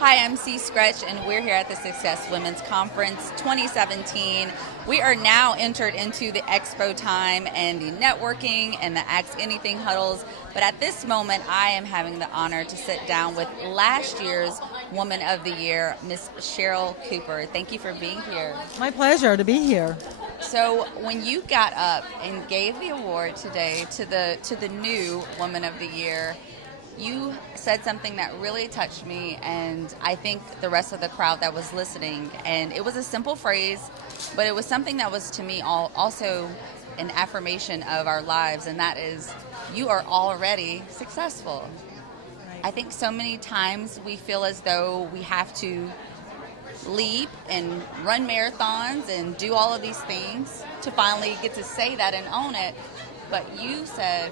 Hi, I'm C. Scratch, and we're here at the Success Women's Conference 2017. We are now entered into the expo time and the networking and the Ask Anything huddles. But at this moment, I am having the honor to sit down with last year's Woman of the Year, Miss Cheryl Cooper. Thank you for being here. My pleasure to be here. So when you got up and gave the award today to the new Woman of the Year, you said something that really touched me, and I think the rest of the crowd that was listening. And it was a simple phrase, but it was something that was to me also an affirmation of our lives, and that is, you are already successful. Right. I think so many times we feel as though we have to leap and run marathons and do all of these things to finally get to say that and own it. But you said,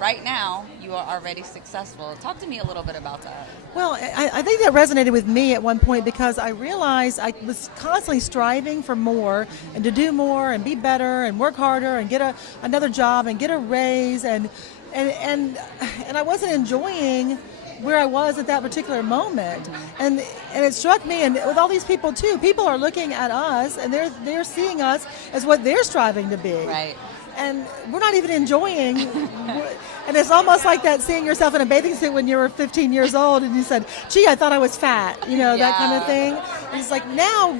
right now, you are already successful. Talk to me a little bit about that. Well, I think that resonated with me at one point because I realized I was constantly striving for more and to do more and be better and work harder and get another job and get a raise and I wasn't enjoying where I was at that particular moment. And it struck me, and with all these people too, people are looking at us and they're seeing us as what they're striving to be. Right. And we're not even enjoying, and it's almost like that seeing yourself in a bathing suit when you were 15 years old and you said, gee, I thought I was fat, that kind of thing. And it's like now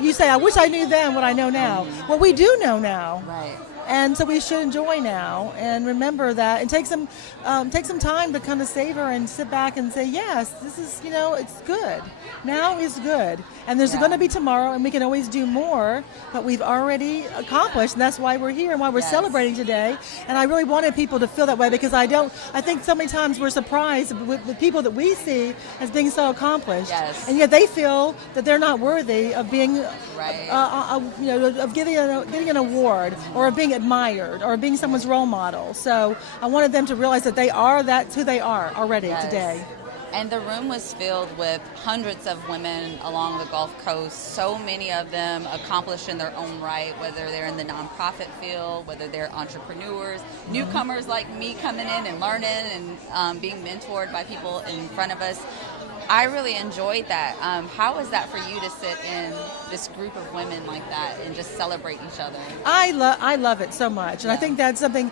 you say, I wish I knew then what I know now. Well, we do know now. Right. And so we should enjoy now and remember that and take some time to kind of savor and sit back and say, yes, this is, it's good. Now is good. And there's going to be tomorrow, and we can always do more, but we've already accomplished, and that's why we're here and why we're celebrating today. And I really wanted people to feel that way because I think so many times we're surprised with the people that we see as being so accomplished. Yes. And yet they feel that they're not worthy of being, right. Of getting an award or of being admired or being someone's role model. So I wanted them to realize that that's who they are already today. And the room was filled with hundreds of women along the Gulf Coast, so many of them accomplished in their own right, whether they're in the nonprofit field, whether they're entrepreneurs, newcomers like me coming in and learning and being mentored by people in front of us. I really enjoyed that. How was that for you to sit in this group of women like that and just celebrate each other? I love it so much, and I think that's something.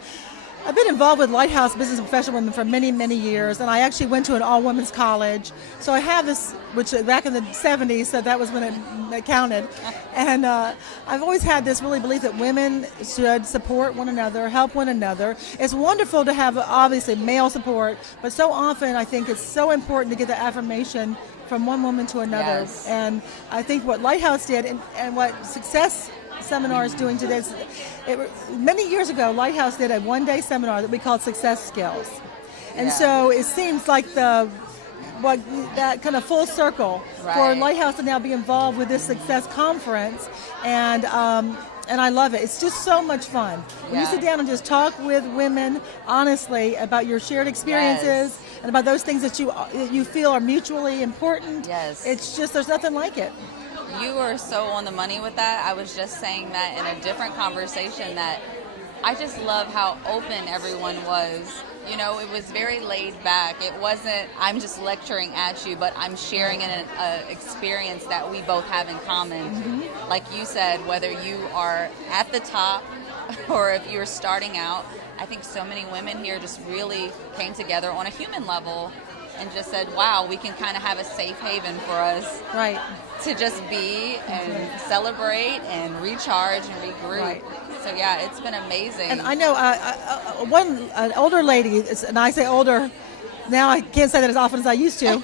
I've been involved with Lighthouse Business and Professional Women for many, many years, and I actually went to an all-women's college. So I have this, which back in the 70s, so that was when it counted. And I've always had this really belief that women should support one another, help one another. It's wonderful to have, obviously, male support, but so often I think it's so important to get the affirmation from one woman to another. Yes. And I think what Lighthouse did and what Success Seminar is doing today. Many years ago, Lighthouse did a one-day seminar that we called Success Skills. And so it seems like that kind of full circle for Lighthouse to now be involved with this Success Conference. And I love it. It's just so much fun. When you sit down and just talk with women honestly about your shared experiences and about those things that you feel are mutually important. Yes. It's just, there's nothing like it. You are so on the money with that. I was just saying that in a different conversation that I just love how open everyone was. It was very laid back. It wasn't, I'm just lecturing at you, but I'm sharing an experience that we both have in common. Mm-hmm. Like you said, whether you are at the top or if you're starting out, I think so many women here just really came together on a human level and just said, wow, we can kind of have a safe haven for us. Right. To just be and celebrate and recharge and regroup. Right. So it's been amazing. And I know an older lady, and I say older, now I can't say that as often as I used to,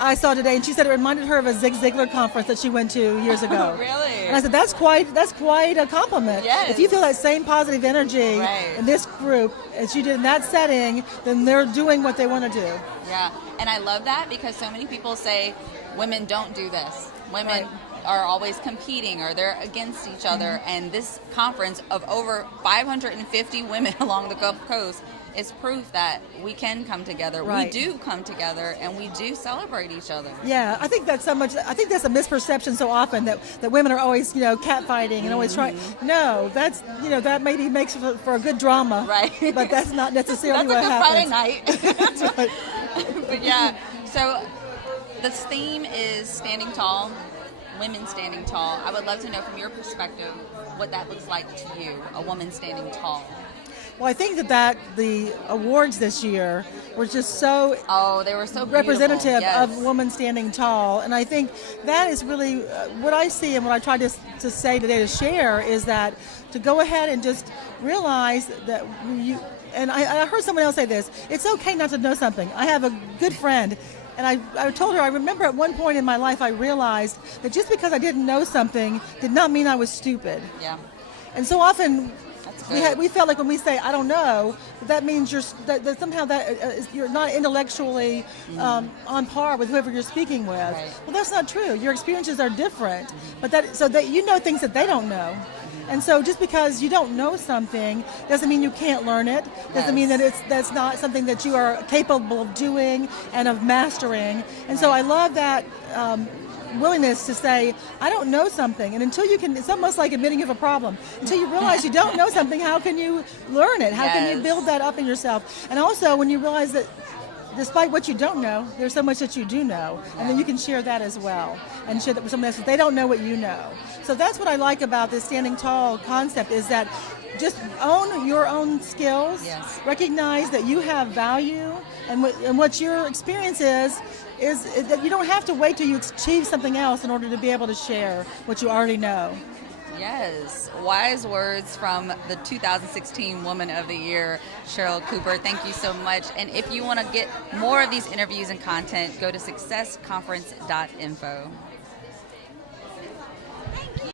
I saw today, and she said it reminded her of a Zig Ziglar conference that she went to years ago. Oh, really? And I said, that's quite a compliment. Yes. If you feel that same positive energy in this group as you did in that setting, then they're doing what they want to do. Yeah, and I love that because so many people say women don't do this. Women are always competing or they're against each other. And this conference of over 550 women along the Gulf Coast is proof that we can come together. We do come together and we do celebrate each other. Yeah, I think that's a misperception so often that women are always, catfighting and always trying. No, that's, that maybe makes for a good drama. Right. But that's not necessarily what happens. That's a good Friday night. That's right. But yeah, so this theme is standing tall, women standing tall. I would love to know from your perspective what that looks like to you, a woman standing tall. Well, I think that the awards this year were just so they were so representative yes. of women standing tall, and I think that is really what I see and what I try to say today to share is that to go ahead and just realize that you. And I heard someone else say this: it's okay not to know something. I have a good friend. And I told her, I remember at one point in my life I realized that just because I didn't know something did not mean I was stupid. Yeah. And so often we felt like when we say I don't know, that means that somehow you're not intellectually on par with whoever you're speaking with. Right. Well, that's not true. Your experiences are different, but so that you know things that they don't know. And so just because you don't know something doesn't mean you can't learn it. Doesn't mean that that's not something that you are capable of doing and of mastering. And so I love that willingness to say, I don't know something. And until you can, it's almost like admitting you have a problem. Until you realize you don't know something, how can you learn it? How can you build that up in yourself? And also when you realize that despite what you don't know, there's so much that you do know, and then you can share that as well, and share that with someone else. They don't know what you know. So that's what I like about this standing tall concept, is that just own your own skills, recognize that you have value, and what your experience is that you don't have to wait till you achieve something else in order to be able to share what you already know. Yes, wise words from the 2016 Woman of the Year, Cheryl Cooper. Thank you so much. And if you want to get more of these interviews and content, go to successconference.info.